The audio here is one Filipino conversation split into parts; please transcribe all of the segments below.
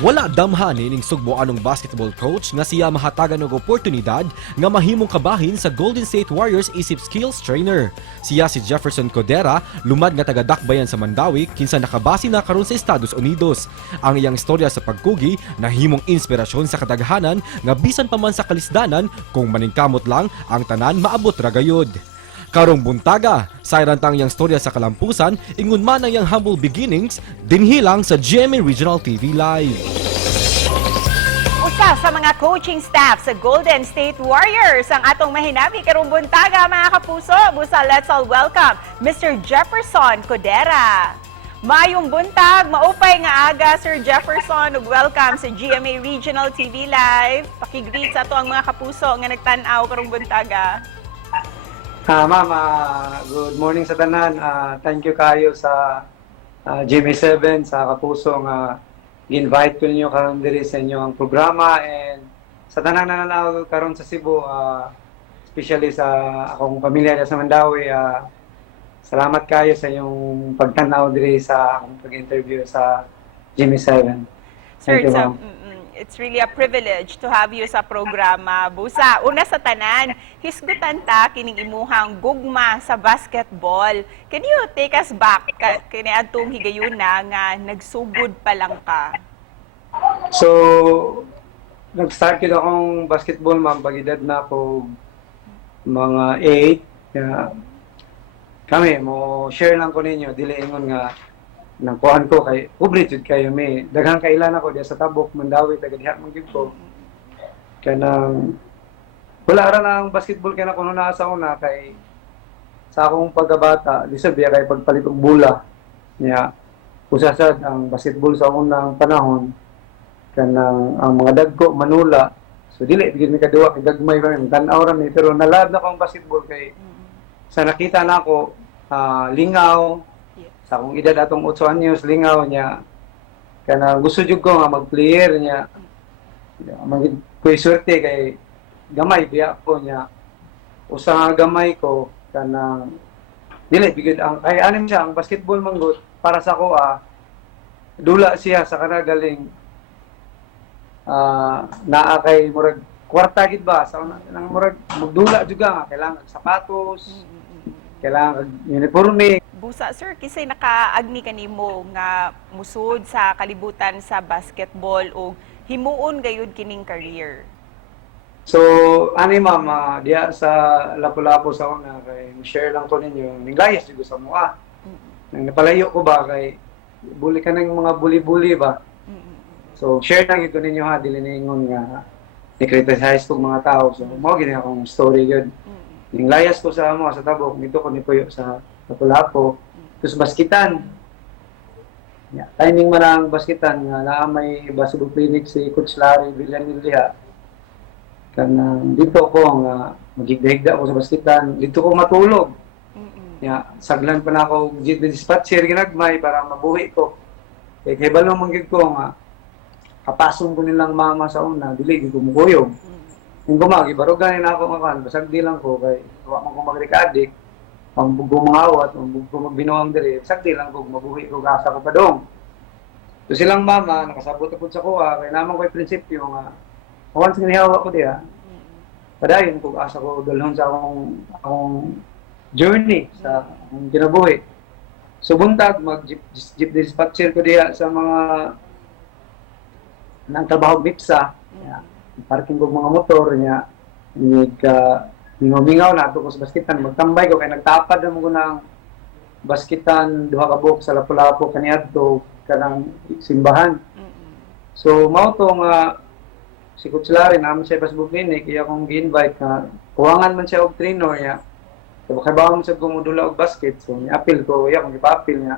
Wala damhan ining sugbo anong basketball coach nga siya mahatagan og oportunidad nga mahimong kabahin sa Golden State Warriors isip skills trainer. Siya si Jefferson Codera, lumad nga taga-Dakbayan sa Mandawi kinsa nakabase na karon sa Estados Unidos. Ang iyang istorya sa pagkugi nahimong inspirasyon sa kadaghanan nga bisan pa man sa kalisdanan kung maningkamot lang ang tanan maabot ra gayud. Karong buntaga, sayrantang yang storya sa kalampusan, ingon man ang yang humble beginnings, dinhilang sa GMA Regional TV Live. Usa sa mga coaching staff sa Golden State Warriors ang atong mahinabi karong buntaga mga kapuso. Busa, let's all welcome Mr. Jefferson Codera. Mayong buntag, maupay nga aga Sir Jefferson ug welcome sa GMA Regional TV Live. Pakigreet sa ato ang mga kapuso nga nagtan-aw karong buntaga. Ma'am, good morning sa tanan. Thank you kayo sa GMA7 sa kapuso nga invite ko ninyo karon diri sa inyong programa and sa tanang nananaw karon sa Cebu, especially sa akong pamilya sa Mandawi. Salamat kayo sa inyong pagtanaw diri sa akong pag-interview sa GMA7. Sir, Thank you, ma'am. it's really a privilege to have you sa programa. Busa, una sa tanan, hisgutan ta kining imuhang gugma sa basketball. Can you take us back kini adtong higayuna nga nagsugod pa lang ka? So, nag-start ko akong basketball, ma'am, pag-edad na ako mga 8. Kami, mo share lang ko ninyo, dili ingon nga nagkuhan ko kay ubrit kayo may daghang kailan ako diya sa Tabok, Mandawi, taga diha man gyud ko. Kanang wala ra na ang basketball kay na kuno na sa una kay sa akong pagkabata, di sabiya kay pagpalit og bola niya usasad ang basketball sa unang panahon kanang ang mga dagko manula. So dili bigid mi kaduwa kay gagmay pa mi tan-aw ra mi pero nalab na ko ang basketball kay sa nakita na ako lingaw sa akong edad atong 8 anyos lingaw niya kana gusto jud ko nga mag-player niya magid ko'y swerte kay gamay biya ko niya usa nga gamay ko kana dili bigid ang kay anim siya ang basketball manggut para sa ko dula siya sa kana galing naa kay murag kwarta gid ba sa nang murag magdula jud nga kailangan sapatos kailangan uniforme. Busa, sir, kisay nakaagni kanimo nga musud sa kalibutan sa basketball o himuon gayud kining career? So, ani ma'am, diya sa Lapu-Lapu sa una, kay share lang ko ninyo, ninglayas juga sa mua. Nang napalayo ko ba, kay buli ka ng mga buli-buli ba? So, share lang ito ninyo ha, dili ningon nga i-criticize ko mga tao. So, mo gini akong story yun. Ninglayas ko sa mga sa Tabok, dito ko nipuyo sa Lapu-Lapu. Tapos baskitan. Timing man ang baskitan, nga may basketball clinic si Coach Larry Villanilla. Kanang dito ko nga magigdahigda ako sa baskitan. Dito ko matulog. Saglan pa na ako dispatcher ginagmay para mabuhi ko. Kaya balong manggig ko nga kapasong ko nilang mama sa una, dili ko mukuyog. Yung gumagi, baruganin ako nga basag di lang ko kay huwag mo ko magrikadik. Ang bugo mga awat, ang bugo magbinuang diri, sakti lang kung mabuhi ko gasa ko pa dong. So silang mama, nakasabot ako sa kuha, kaya naman ko'y prinsipyo nga, once nga nihawa ko diya, padayon kung asa ko dalhon sa akong journey sa akong kinabuhi. So buntag, mag-jeep dispatcher ko diya sa mga nang trabaho BIPSA, parking ko mga motor niya, mingaw na ato ko sa basketan, magtambay ko kay nagtapad na mo ko ng basketan duha ka buok sa Lapu-Lapu kaniadto kanang simbahan. So mao to nga si Coach Larry naman siya basketball clinic iya kong gi-invite na kuwangan man siya og trainer niya. So kay mo siya gumudula og basket so ni-appeal ko iya kong ipa-appeal niya.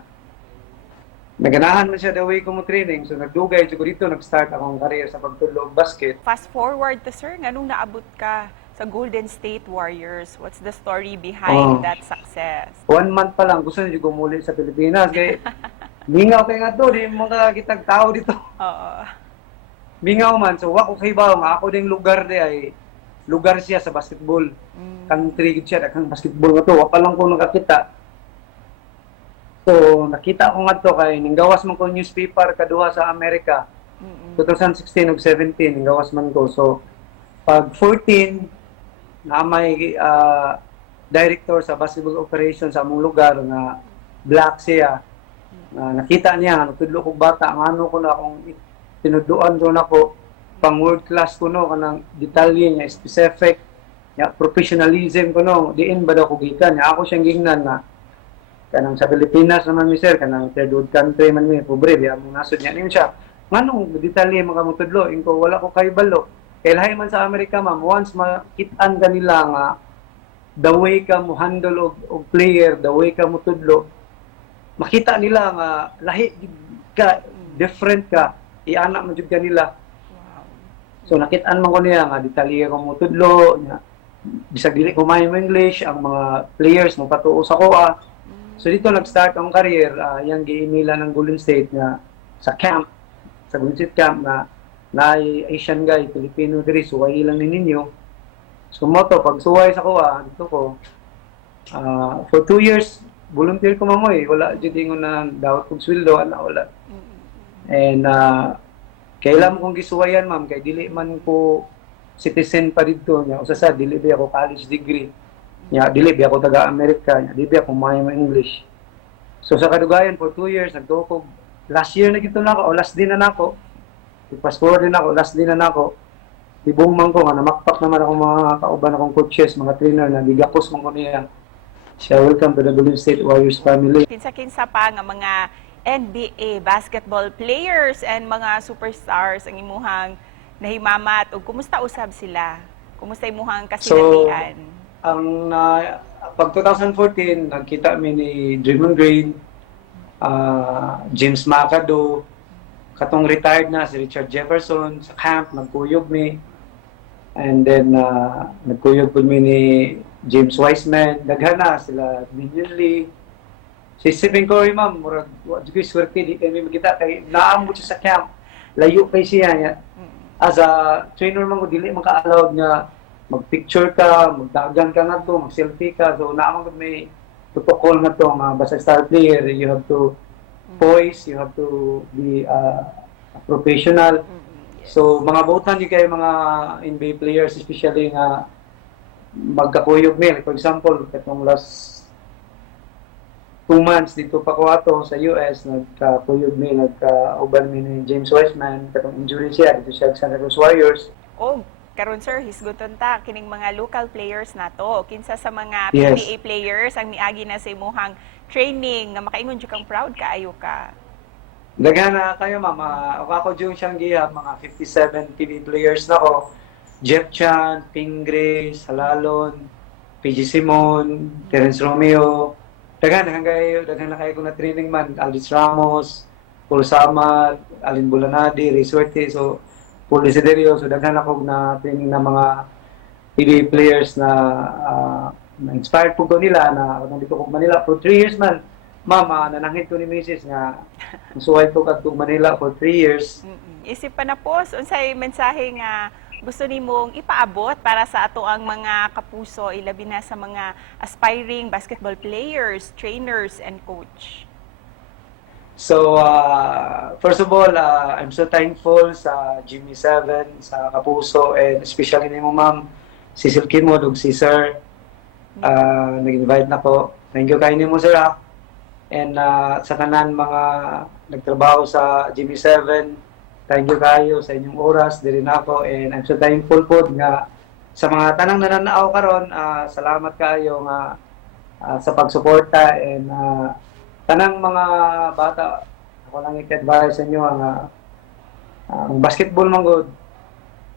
Naganahan man siya the way ko mo training so nagdugay jud ko dito nag-start akong career sa pagtulo og basket. Fast forward to sir, nganong naabot ka sa Golden State Warriors? What's the story behind that success? 1 month pa lang gusto niyo gumuli sa Pilipinas kay mingaw kay nga to di mo kitag tao dito. Oo. Mingaw man so wa ko kay ba nga ako ding lugar di ay lugar siya sa basketball. Country gid siya daghang basketball nga to wa pa lang ko nakakita. So nakita ko nga to kay ninggawas man ko newspaper kaduha sa Amerika. 2016 ug 17 gawas man ko. So pag 14 na may director sa basketball operations sa among lugar nga black siya, nakita niya nga tudlo kog bata ang ano ko na akong tinuduan ko na ko pang world class ko no kanang detalye niya specific ya professionalism ko no diin ba daw ko gikan ya ako siyang gingnan na kanang sa Pilipinas naman mi sir kanang third world country man mi pobre biya mo nasod niya niyo siya nganong detalye mga mo tudlo inko wala ko kay balo kay lahi man sa Amerika ma'am once makit-an kanila nga the way ka mo handle og player the way ka mo tudlo makita nila nga lahi ka different ka iana man jud kanila so nakit-an man ko niya nga detalye ko mo tudlo nya bisag dili ko may English ang mga players mo patuo sa kuha. So dito nag-start ang career yang giinila ng Golden State nga sa camp sa Golden State camp na Asian guy Filipino diri suway lang ni ninyo. So mo to pag suway sa kuha dito ko for 2 years volunteer ko mamoy wala jud ingon na daot og sweldo ana wala. And kailan kong gisuwayan ma'am kay dili man ko citizen pa dito niya usa sa dili ba ako college degree niya dili ba ako taga Amerika niya dili ba ako may English so sa kadugayan for 2 years nagtuko last year na gito na ako o last din na nako i-passport din ako last din na nako tibong man ko nga namakpak naman ako mga kauban akong coaches mga trainer na gigapos man ko niya siya welcome to the Golden State Warriors family. Kinsa pa nga mga NBA basketball players and mga superstars ang imuhang nahimamat o kumusta usab sila? Kumusta imuhang kasinatian? So, ang pag 2014, nagkita mi ni Draymond Green, James Macado, katong retired na si Richard Jefferson sa camp, nagkuyog mi. And then, nagkuyog po mi ni James Wiseman, daghan na sila, Minion Lee. Si Stephen Curry, ma'am, murag, wad ko swerte, di kami magkita, kay naamot siya sa camp, layo kay siya. As a trainer man ko dili man ka allowed nga magpicture ka, magdagan ka nga to, mag-selfie ka. So naamang may protocol nga to nga basta star player, you have to poise, you have to be a professional. So mga botan di kay mga NBA players especially nga magkakuyog mi. For example, katong last 2 months dito pa ko ato sa US nagkakuyog mi nagkauban mi ni James Wiseman katong injury siya dito siya sa Santa Cruz Warriors. Oh, karon sir hisguton ta kining mga local players nato kinsa sa mga Yes. PBA players ang miagi na sa imuhang training nga makaingon jud kang proud kaayo ka. Daghan na kayo ma'am, ako Jung siyang gihap mga 57 PBA players na ko. Jeff Chan, Ping Grace, Halalon, PG Simon, Terence Romeo. Daghan na kayo kung na-training man, Aldis Ramos, Paul Samad, Alin Bulanadi, Ray Suerte, so Paul Desiderio, so daghan ako na training na mga PBA players na na-inspired po ko nila na nandito ko Manila for 3 years man. Ma'am, nanangit ko ni Mrs. nga suway ko kadtong Manila for 3 years. Isip pa na po, unsay mensahe nga gusto nimong ipaabot para sa ato ang mga kapuso, ilabi na sa mga aspiring basketball players, trainers, and coach? So, first of all, I'm so thankful sa Jimmy 7, sa Kapuso, and especially ni mo, ma'am, si Silky mo, si Sir, nag-invite na po. Thank you kayo ni mo, sir, And sa tanan mga nagtrabaho sa Jimmy 7, thank you kayo sa inyong oras, diri na ako, and I'm so thankful po nga sa mga tanang nananaaw karon, salamat kayo nga sa pagsuporta, and tanang mga bata, ako lang i-advise sa inyo ang basketball man good,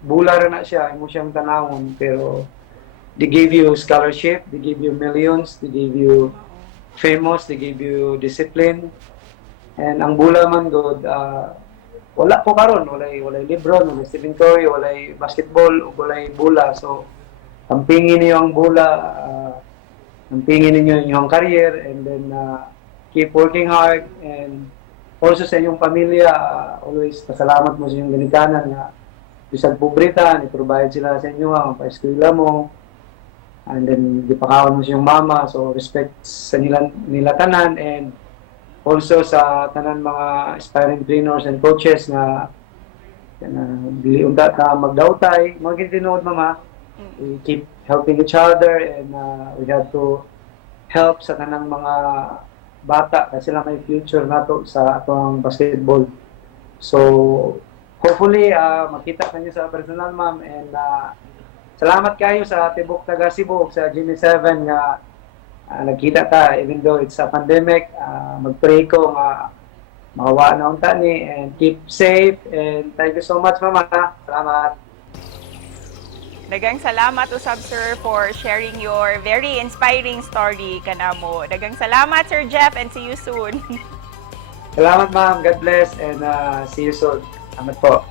bula rin na siya, imo siyang tanawon, pero they give you scholarship, they give you millions, they give you famous, they give you discipline, and ang bula man good, wala po karon, walay LeBron, walay Stephen Curry, walay basketball, walay bula. So, tampingin niyo ang bula, tampingin niyo yung career, and then keep working hard, and also sa inyong pamilya, always pasalamat mo sa inyong ginikanan nga bisag pobreta, ni-provide sila sa inyo, ang pa-eskwela mo, and then dipakawan mo sa inyong mama, so respect sa nila tanan, and also sa tanan mga aspiring trainers and coaches na Dili unta ta magdawtay, mga tinuod mama. We keep helping each other and we have to help sa tanang mga bata kasi sila may future nato sa atong basketball. So hopefully makita kanyo sa personal ma'am and salamat kayo sa tibok taga Cebu sa Jimmy 7 nga nagkita ta even though it's a pandemic. Magpray ko nga makawa na unta ni and keep safe and thank you so much mama. Salamat. Dagang salamat usab sir for sharing your very inspiring story kanamo. Dagang salamat Sir Jeff and see you soon. Salamat ma'am. God bless and see you soon. Salamat po.